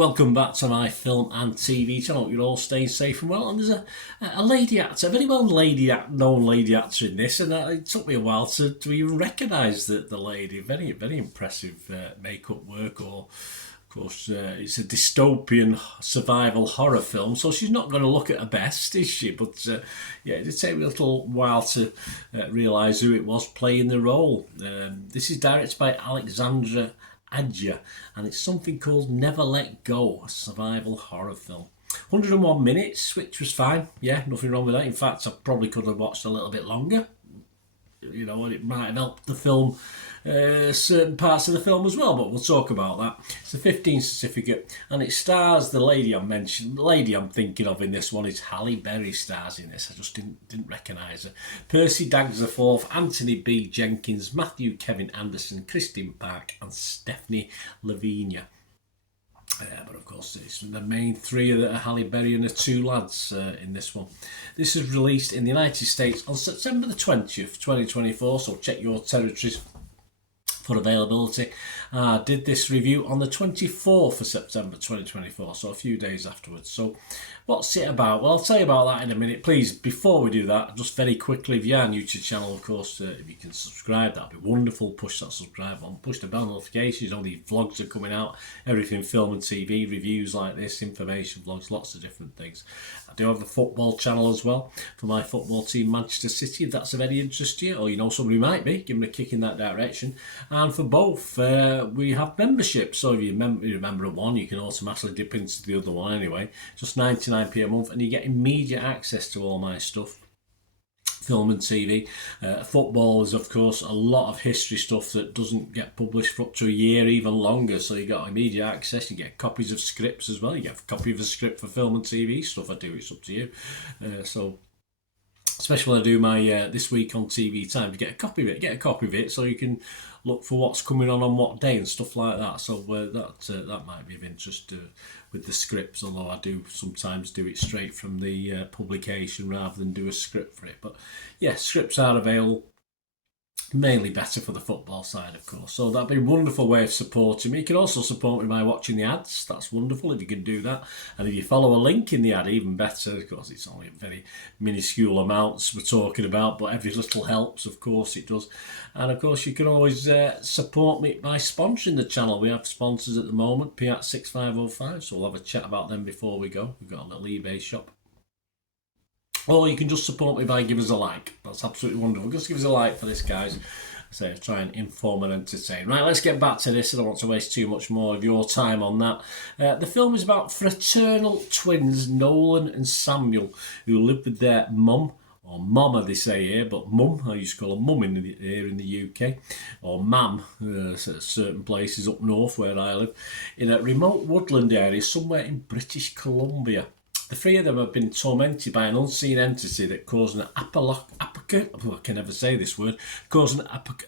welcome back to my film and TV channel. You're all staying safe and well. And there's a lady actor, a very well known lady actor in this, and it took me a while to even recognise the lady. Very, very impressive makeup work. Or, of course, it's a dystopian survival horror film, so she's not going to look at her best, is she? But yeah, it did take me a little while to realise who it was playing the role. This is directed by AlexiAction, and it's something called Never Let Go, a survival horror film. 101 minutes, which was fine. Yeah, nothing wrong with that. In fact, I probably could have watched a little bit longer. You know, and it might have helped the film, certain parts of the film as well, but we'll talk about that. It's a 15 certificate, and it stars the lady I mentioned. The lady I'm thinking of in this one is Halle Berry stars in this. I just didn't recognise her. Percy Daggs IV, Anthony B. Jenkins, Matthew Kevin Anderson, Christine Park, and Stephanie Lavinia. But of course, it's the main three are Halle Berry and the two lads in this one. This is released in the United States on September the 20th, 2024, so check your territories for availability. I did this review on the 24th of September 2024, so a few days afterwards. So what's it about? Well, I'll tell you about that in a minute. Please, before we do that, just very quickly, if you are new to the channel, of course, if you can subscribe, that'd be wonderful. Push that subscribe button, push the bell notifications. All these vlogs are coming out, everything film and TV, reviews like this, information vlogs, lots of different things. I do have a football channel as well for my football team, Manchester City, if that's of any interest to you, or you know somebody who might be, give them a kick in that direction. And for both, we have membership, so if you remember one, you can automatically dip into the other one anyway. Just 99p a month, and you get immediate access to all my stuff, film and TV. Football is, of course, a lot of history stuff that doesn't get published for up to a year, even longer, so you got immediate access. You get copies of scripts as well. You get a copy of a script for film and TV stuff I do. It's up to you. So especially when I do my This Week on TV Time, to get a copy of it, so you can look for what's coming on what day and stuff like that. So that might be of interest with the scripts, although I do sometimes do it straight from the publication rather than do a script for it. But yeah, scripts are available. Mainly better for the football side, of course. So that'd be a wonderful way of supporting me. You can also support me by watching the ads. That's wonderful if you can do that. And if you follow a link in the ad, even better. Of course, it's only a very minuscule amounts we're talking about, but every little helps, of course it does. And of course, you can always support me by sponsoring the channel. We have sponsors at the moment, P@6505, so we'll have a chat about them before we go. We've got a little eBay shop. Or you can just support me by giving us a like. That's absolutely wonderful. Just give us a like for this, guys. So try and inform and entertain. Right, let's get back to this. I don't want to waste too much more of your time on that. The film is about fraternal twins, Nolan and Samuel, who live with their mum, or mama they say here, but mum, I used to call her mum here in the UK, or mam, certain places up north where I live, in a remote woodland area somewhere in British Columbia. The three of them have been tormented by an unseen entity that caused an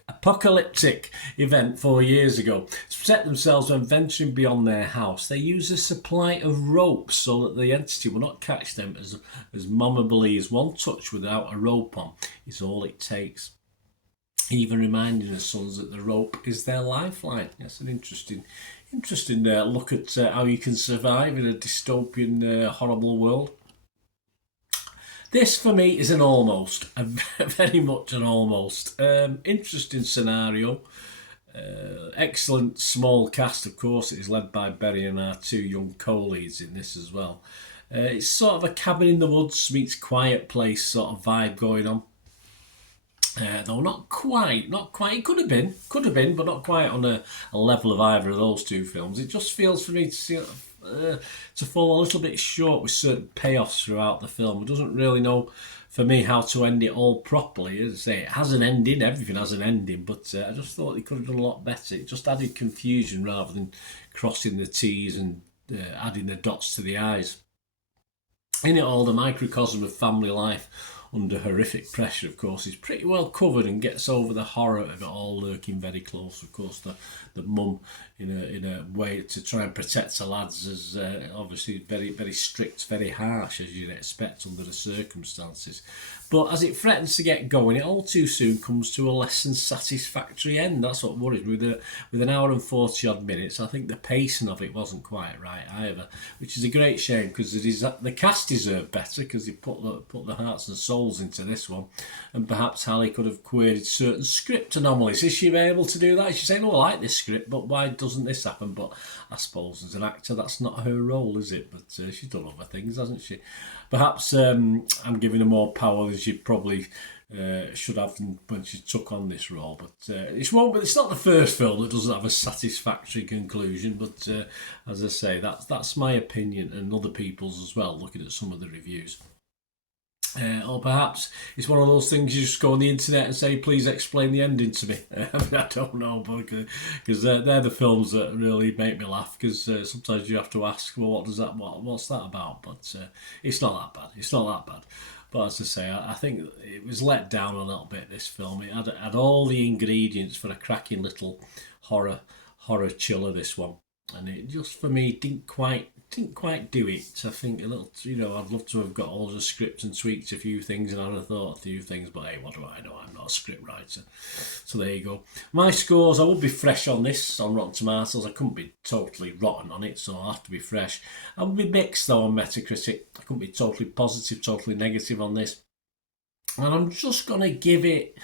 apocalyptic event 4 years ago. To protect themselves when venturing beyond their house, they use a supply of ropes so that the entity will not catch them, as Mama believes one touch without a rope on is all it takes. Even reminding her sons that the rope is their lifeline. That's an interesting look at how you can survive in a dystopian, horrible world. This, for me, is an almost, very much an almost. Interesting scenario. Excellent small cast, of course. It is led by Berry and our two young co-leads in this as well. It's sort of a cabin in the woods meets Quiet Place sort of vibe going on. Though not quite. It could have been, but not quite on a level of either of those two films. It just feels for me to fall a little bit short with certain payoffs throughout the film. It doesn't really know, for me, how to end it all properly. As I say, it has an ending, everything has an ending, but I just thought they could have done a lot better. It just added confusion rather than crossing the T's and adding the dots to the I's. In it all, the microcosm of family life under horrific pressure, of course, is pretty well covered and gets over the horror of it all lurking very close. Of course, the mum in a way to try and protect the lads as obviously very strict, very harsh as you'd expect under the circumstances. But as it threatens to get going, it all too soon comes to a less than satisfactory end. That's what worries me. With an hour and 40 odd minutes, I think the pacing of it wasn't quite right either, which is a great shame because the cast deserved better because they put the hearts and souls into this one, and perhaps Halle could have queried certain script anomalies. Is she able to do that? She's saying, "Oh, I like this script, but why doesn't this happen?" But I suppose as an actor, that's not her role, is it? But she's done other things, hasn't she? Perhaps I'm giving her more power than she probably should have when she took on this role. But it's not the first film that doesn't have a satisfactory conclusion. But as I say, that's my opinion and other people's as well, looking at some of the reviews. Or perhaps it's one of those things you just go on the internet and say, please explain the ending to me. I don't know, because they're the films that really make me laugh, because sometimes you have to ask, well, what's that about? But it's not that bad. It's not that bad. But as I say, I think it was let down a little bit, this film. It had all the ingredients for a cracking little horror chiller, this one. And it just, for me, didn't quite do it. I think a little, I'd love to have got all the script and tweaked a few things, and I'd have thought a few things, but hey, what do I know? I'm not a script writer. So there you go. My scores, I would be fresh on this, on Rotten Tomatoes. I couldn't be totally rotten on it, so I'll have to be fresh. I would be mixed, though, on Metacritic. I couldn't be totally positive, totally negative on this. And I'm just going to give it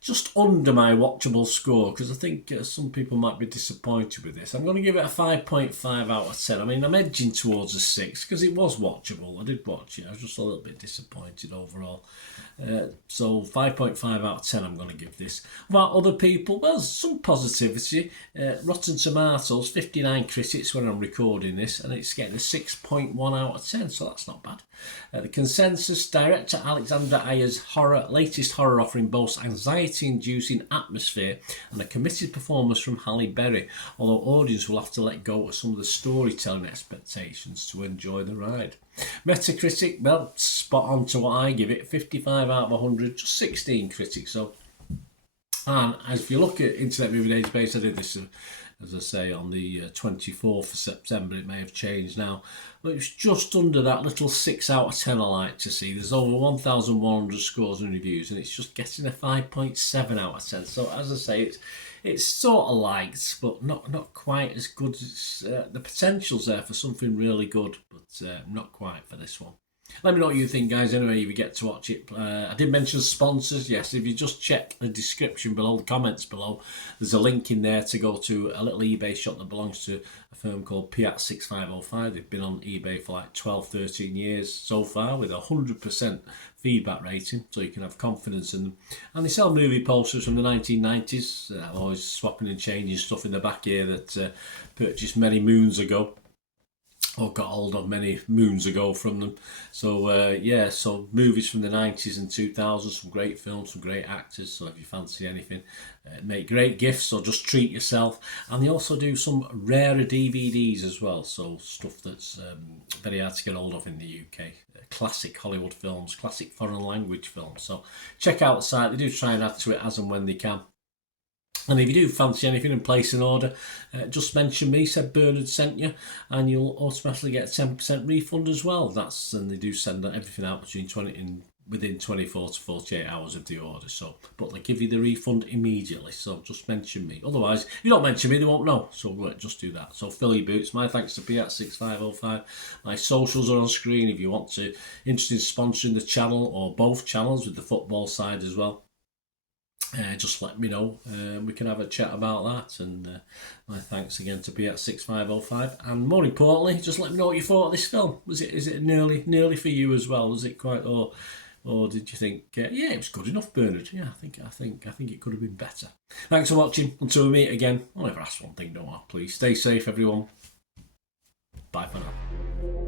just under my watchable score, because I think some people might be disappointed with this. I'm going to give it a 5.5 out of 10. I mean, I'm edging towards a 6 because it was watchable. I did watch it. I was just a little bit disappointed overall. So 5.5 out of 10 I'm going to give this. About other people, well, some positivity. Rotten Tomatoes, 59 critics when I'm recording this, and it's getting a 6.1 out of 10, so that's not bad. The consensus, director Alexander Ayer's latest horror offering boasts anxiety-inducing atmosphere and a committed performance from Halle Berry, although audience will have to let go of some of the storytelling expectations to enjoy the ride. Metacritic, well, spot on to what I give it, 55 out of 100, just 16 critics. So, and if you look at Internet Movie Database, I did this, as I say, on the 24th of September. It may have changed now, but it's just under that little 6 out of 10 I like to see. There's over 1,100 scores and reviews, and it's just getting a 5.7 out of 10. So as I say, it's sort of liked, but not quite as good. The potential's there for something really good, but not quite for this one. Let me know what you think, guys, anyway, if you get to watch it. I did mention sponsors, yes. If you just check the description below, the comments below, there's a link in there to go to a little eBay shop that belongs to a firm called Piat6505. They've been on eBay for like 12, 13 years so far, with a 100% feedback rating, so you can have confidence in them. And they sell movie posters from the 1990s. I'm always swapping and changing stuff in the back here that purchased many moons ago, or got hold of many moons ago from them. So so movies from the 90s and 2000s, some great films, some great actors. So if you fancy anything, make great gifts or just treat yourself. And they also do some rarer DVDs as well, so stuff that's very hard to get hold of in the UK. Classic Hollywood films, classic foreign language films. So check out the site. They do try and add to it as and when they can. And if you do fancy anything and place an order, just mention me, said Bernard sent you, and you'll automatically get a 10% refund as well. And they do send everything out within 24 to 48 hours of the order. So, but they give you the refund immediately. So just mention me. Otherwise, if you don't mention me, they won't know. So just do that. So fill your boots. My thanks to Piat6505. My socials are on screen if you want to. Interested in sponsoring the channel or both channels with the football side as well. Just let me know. We can have a chat about that. And my thanks again to Piat6505. And more importantly, just let me know what you thought of this film. Is it nearly for you as well? Was it quite, or did you think, it was good enough, Bernard? Yeah, I think it could have been better. Thanks for watching. Until we meet again, I'll never ask one thing, don't I? Please stay safe, everyone. Bye for now.